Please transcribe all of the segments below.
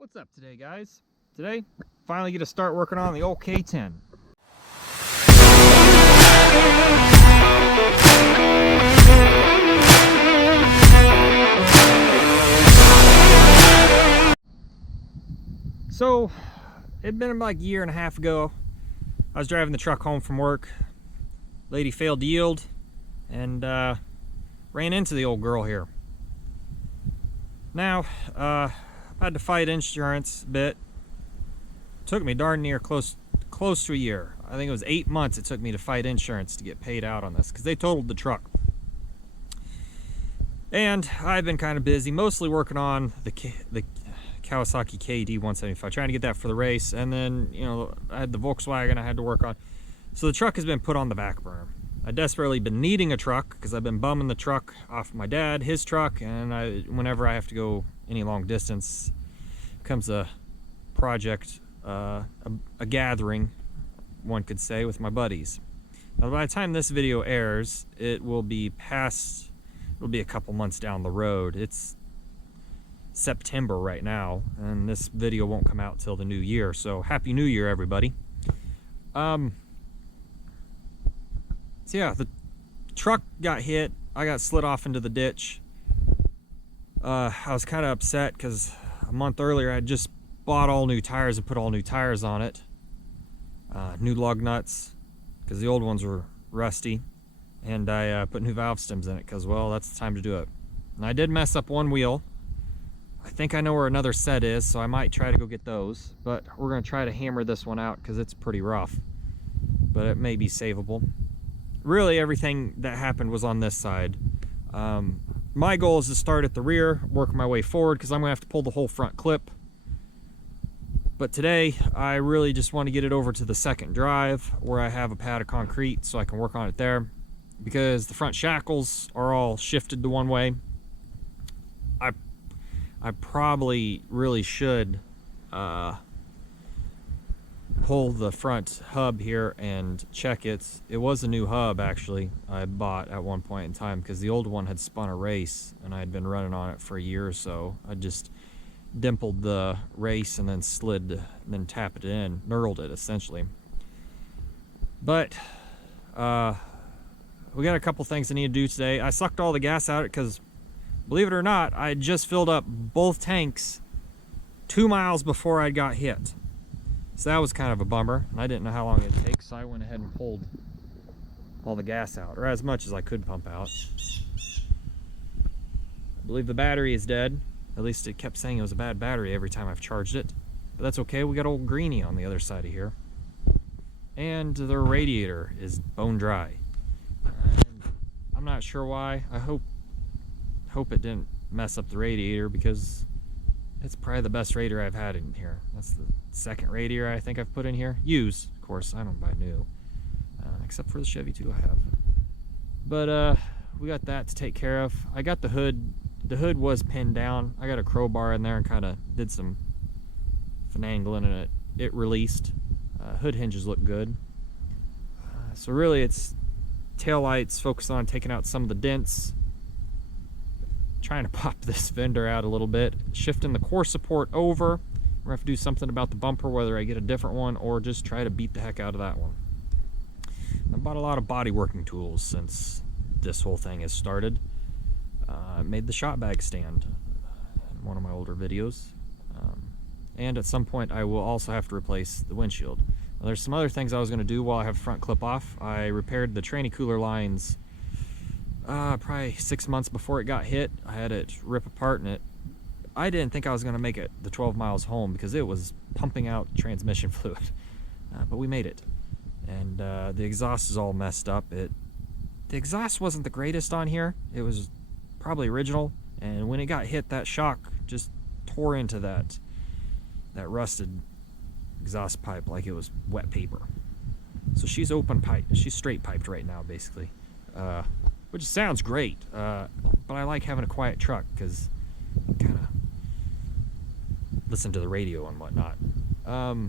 What's up today, guys? Today, finally get to start working on the old K10. So, it'd been like a year and a half ago. I was driving the truck home from work. Lady failed to yield and ran into the old girl here. Now, I had to fight insurance a bit. Took me darn near close to a year. I think it was 8 months it took me to fight insurance to get paid out on this because they totaled the truck. And I've been kind of busy, mostly working on the Kawasaki KD175, trying to get that for the race. And then, you know, I had the Volkswagen I had to work on. So the truck has been put on the back burner. I desperately been needing a truck because I've been bumming the truck off my dad, his truck, and whenever I have to go any long distance, it becomes a project, a gathering, one could say, with my buddies. Now, by the time this video airs, it will be a couple months down the road. It's September right now, and this video won't come out till the new year. So Happy New Year, everybody. So yeah, the truck got hit. I got slid off into the ditch. I was kind of upset because a month earlier I had just bought all new tires and put all new tires on it. New lug nuts because the old ones were rusty. And I put new valve stems in it because, well, that's the time to do it. And I did mess up one wheel. I think I know where another set is, so I might try to go get those. But we're going to try to hammer this one out because it's pretty rough. But it may be savable. Really, everything that happened was on this side. My goal is to start at the rear, work my way forward, because I'm going to have to pull the whole front clip. But today, I really just want to get it over to the second drive, where I have a pad of concrete, so I can work on it there. Because the front shackles are all shifted to one way. I probably really should pull the front hub here and check it. It was a new hub, actually, I bought at one point in time because the old one had spun a race and I had been running on it for a year or so. I just dimpled the race and then slid, then tapped it in, knurled it essentially. But we got a couple things I need to do today. I sucked all the gas out because, believe it or not, I had just filled up both tanks 2 miles before I got hit. So that was kind of a bummer, and I didn't know how long it'd take, so I went ahead and pulled all the gas out, or as much as I could pump out. I believe the battery is dead. At least it kept saying it was a bad battery every time I've charged it. But that's okay, we got old Greenie on the other side of here. And the radiator is bone dry. And I'm not sure why. I hope it didn't mess up the radiator because it's probably the best radiator I've had in here. That's the second radiator I think I've put in here. Used, of course, I don't buy new. Except for the Chevy 2 I have. But we got that to take care of. I got the hood. The hood was pinned down. I got a crowbar in there and kind of did some finagling and it released. Hood hinges look good. So really it's tail lights, focused on taking out some of the dents. Trying to pop this fender out a little bit, shifting the core support over. We're gonna have to do something about the bumper, whether I get a different one or just try to beat the heck out of that one. I bought a lot of body working tools since this whole thing has started. I made the shot bag stand in one of my older videos. And at some point I will also have to replace the windshield. Now, there's some other things I was gonna do while I have the front clip off. I repaired the tranny cooler lines probably 6 months before it got hit. I had it rip apart and I didn't think I was going to make it the 12 miles home because it was pumping out transmission fluid. But we made it. And the exhaust is all messed up. The exhaust wasn't the greatest on here. It was probably original. And when it got hit, that shock just tore into that rusted exhaust pipe like it was wet paper. So she's open pipe. She's straight piped right now, basically. Which sounds great, but I like having a quiet truck because you kind of listen to the radio and whatnot. But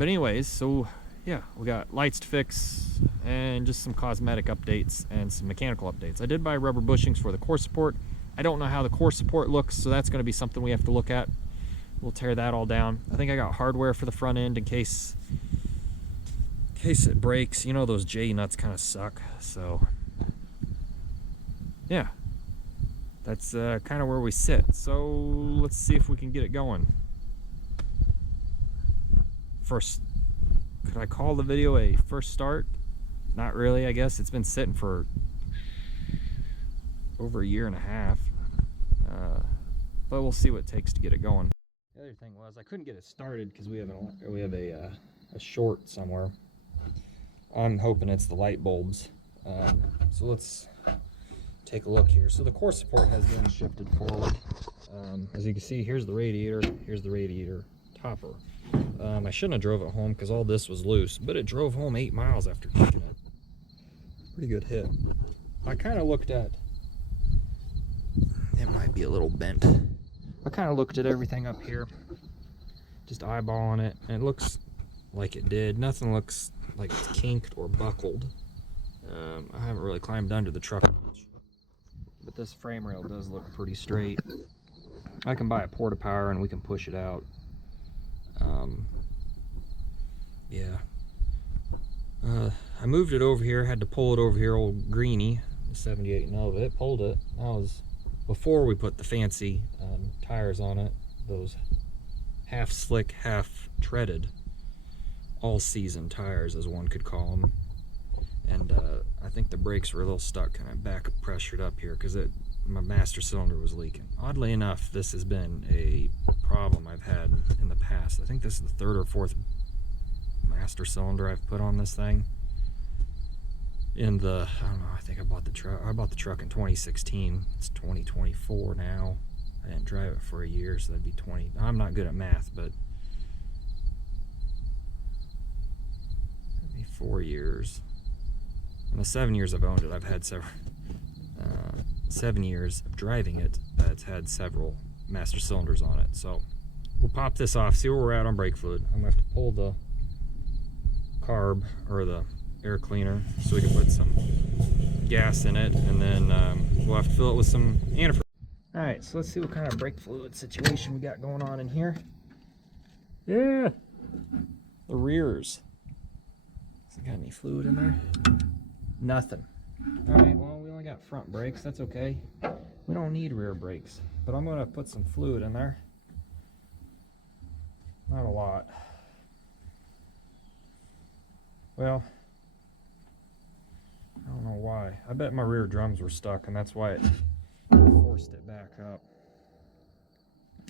anyways, so yeah, we got lights to fix and just some cosmetic updates and some mechanical updates. I did buy rubber bushings for the core support. I don't know how the core support looks, so that's going to be something we have to look at. We'll tear that all down. I think I got hardware for the front end in case it breaks. You know, those J nuts kind of suck. So yeah, that's kind of where we sit. So let's see if we can get it going. First, could I call the video a first start? Not really, I guess. It's been sitting for over a year and a half. But we'll see what it takes to get it going. The other thing was I couldn't get it started because we have a short somewhere. I'm hoping it's the light bulbs. So let's take a look here. So the core support has been shifted forward. As you can see, here's the radiator topper. I shouldn't have drove it home because all this was loose, but it drove home 8 miles after kicking it. Pretty good hit. I kind of looked at, it might be a little bent. I kind of looked at everything up here, just eyeballing it, and it looks like it did. Nothing looks like it's kinked or buckled. I haven't really climbed under the truck much, but this frame rail does look pretty straight. I can buy a porta power and we can push it out. Yeah. I moved it over here, had to pull it over here, old Greenie, the 78 Nova. It pulled it. That was before we put the fancy tires on it, those half slick, half treaded, all season tires as one could call them. And I think the brakes were a little stuck, and I back pressured up here because my master cylinder was leaking. Oddly enough, this has been a problem I've had in the past. I think this is the 3rd or 4th master cylinder I've put on this thing. I don't know, I think I bought the truck in 2016. It's 2024 now. I didn't drive it for a year, so that'd be 20. I'm not good at math, but that'd be 4 years. In the 7 years I've owned it, I've had 7 years of driving it. It's had several master cylinders on it. So we'll pop this off, see where we're at on brake fluid. I'm gonna have to pull the carb or the air cleaner so we can put some gas in it, and then we'll have to fill it with some antifreeze. All right, so let's see what kind of brake fluid situation we got going on in here. Yeah, the rears. Has it got any fluid in there? Nothing. All right, well, we only got front brakes. That's okay. We don't need rear brakes, but I'm gonna put some fluid in there. Not a lot. Well, I don't know why. I bet my rear drums were stuck, and that's why it forced it back up.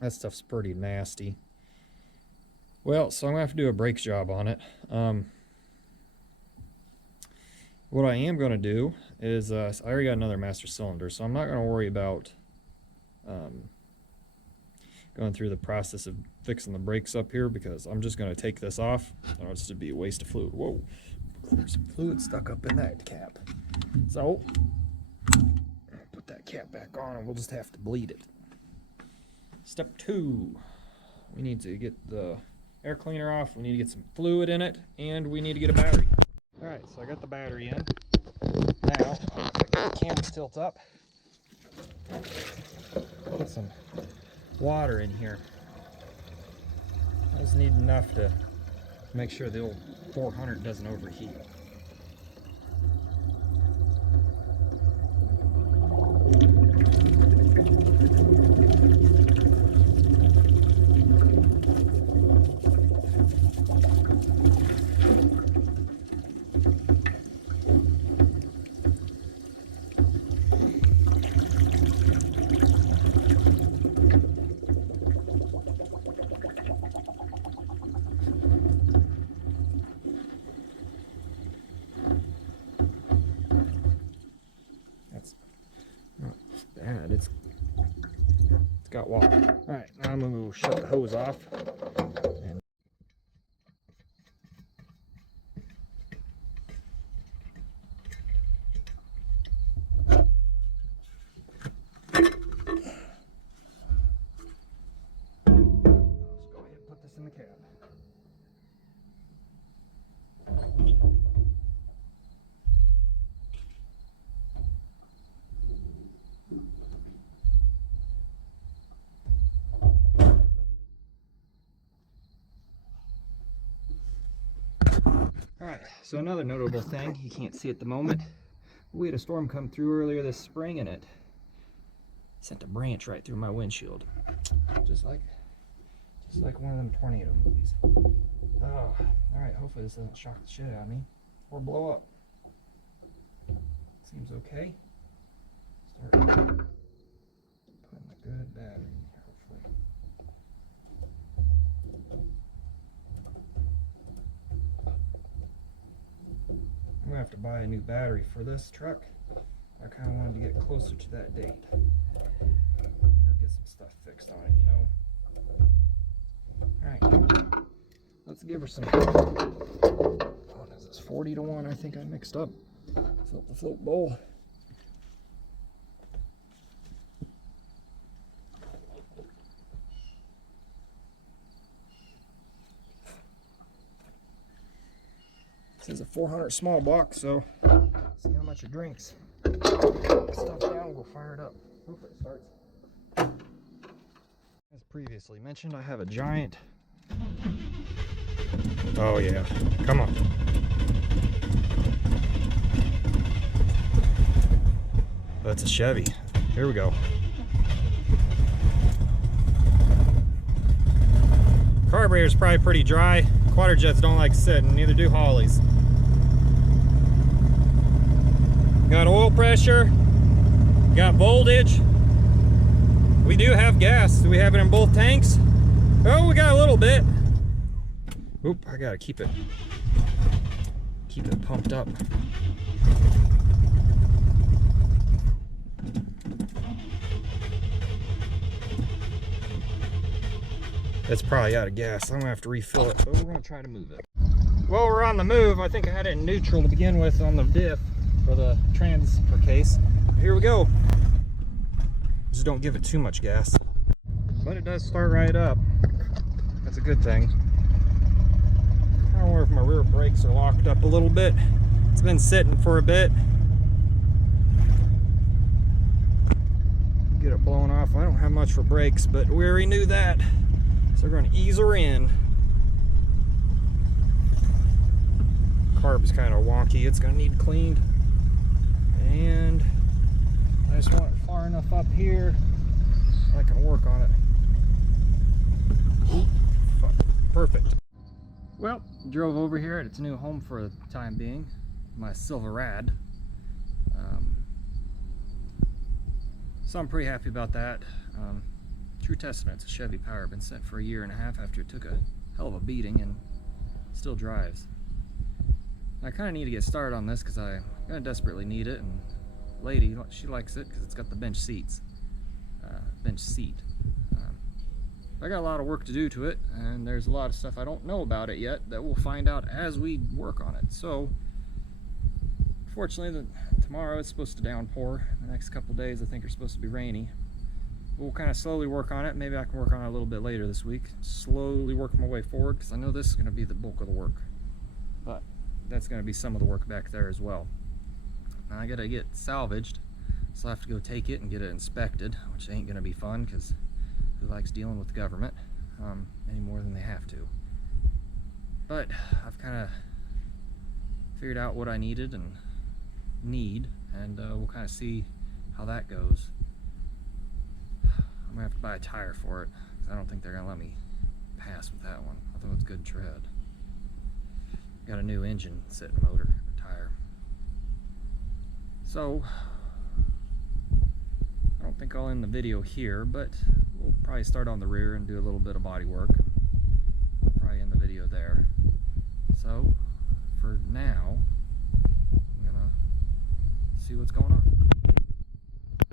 That stuff's pretty nasty. Well, so I'm gonna have to do a brake job on it. What I am gonna do is, I already got another master cylinder, so I'm not gonna worry about going through the process of fixing the brakes up here, because I'm just gonna take this off. Or it's just be a waste of fluid. Whoa, there's some fluid stuck up in that cap. So put that cap back on, and we'll just have to bleed it. Step 2, we need to get the air cleaner off. We need to get some fluid in it, and we need to get a battery. All right, so I got the battery in. Now, the camera's tilt up. Put some water in here. I just need enough to make sure the old 400 doesn't overheat. Bad. It's got water. All right, now I'm gonna shut the hose off. And let's go ahead and put this in the cab. Alright, so another notable thing, you can't see at the moment, we had a storm come through earlier this spring and it sent a branch right through my windshield. Just like one of them tornado movies. Oh, alright, hopefully this doesn't shock the shit out of me or blow up. Seems okay. Start putting a good battery in here, hopefully. I'm gonna have to buy a new battery for this truck. I kind of wanted to get closer to that date. Or get some stuff fixed on it, you know? Alright, let's give her some. What is this, 40 to 1? I think I mixed up. Flip the float bowl. This is a 400 small box, so see how much it drinks. Stuff down, we'll fire it up. Hopefully it starts. As previously mentioned, I have a giant. Oh yeah, come on. That's a Chevy. Here we go. Carburetor's probably pretty dry. Quater jets don't like sitting, neither do Hollies. Got oil pressure, got voltage. We do have gas. Do we have it in both tanks? Oh, we got a little bit. Oop, I gotta keep it pumped up. It's probably out of gas. I'm gonna have to refill it, but we're gonna try to move it. Well, we're on the move. I think I had it in neutral to begin with on the diff for the transfer case. Here we go. Just don't give it too much gas. But it does start right up. That's a good thing. I don't know if my rear brakes are locked up a little bit. It's been sitting for a bit. Get it blown off. I don't have much for brakes, but we already knew that. So we're going to ease her in. Carb's kind of wonky. It's going to need cleaned. And I just want it far enough up here so I can work on it. Ooh, fuck. Perfect. Well, drove over here at its new home for the time being. My Silverado. So I'm pretty happy about that. True testament to Chevy power. Been sent for a year and a half after it took a hell of a beating and still drives. I kind of need to get started on this because I'm going to desperately need it, and lady, she likes it because it's got the bench seats. Bench seat. I got a lot of work to do to it, and there's a lot of stuff I don't know about it yet that we'll find out as we work on it. So, fortunately, tomorrow it's supposed to downpour. The next couple days I think are supposed to be rainy. We'll kind of slowly work on it. Maybe I can work on it a little bit later this week. Slowly work my way forward because I know this is going to be the bulk of the work. But that's going to be some of the work back there as well. Now I got to get salvaged, so I have to go take it and get it inspected, which ain't going to be fun because who likes dealing with the government any more than they have to. But I've kind of figured out what I needed and need, and we'll kind of see how that goes. I'm gonna have to buy a tire for it. I don't think they're gonna let me pass with that one. I thought it was good tread. Got a new engine, sitting motor, or tire. So I don't think I'll end the video here, but we'll probably start on the rear and do a little bit of body work. We'll probably end the video there. So for now, I'm gonna see what's going on.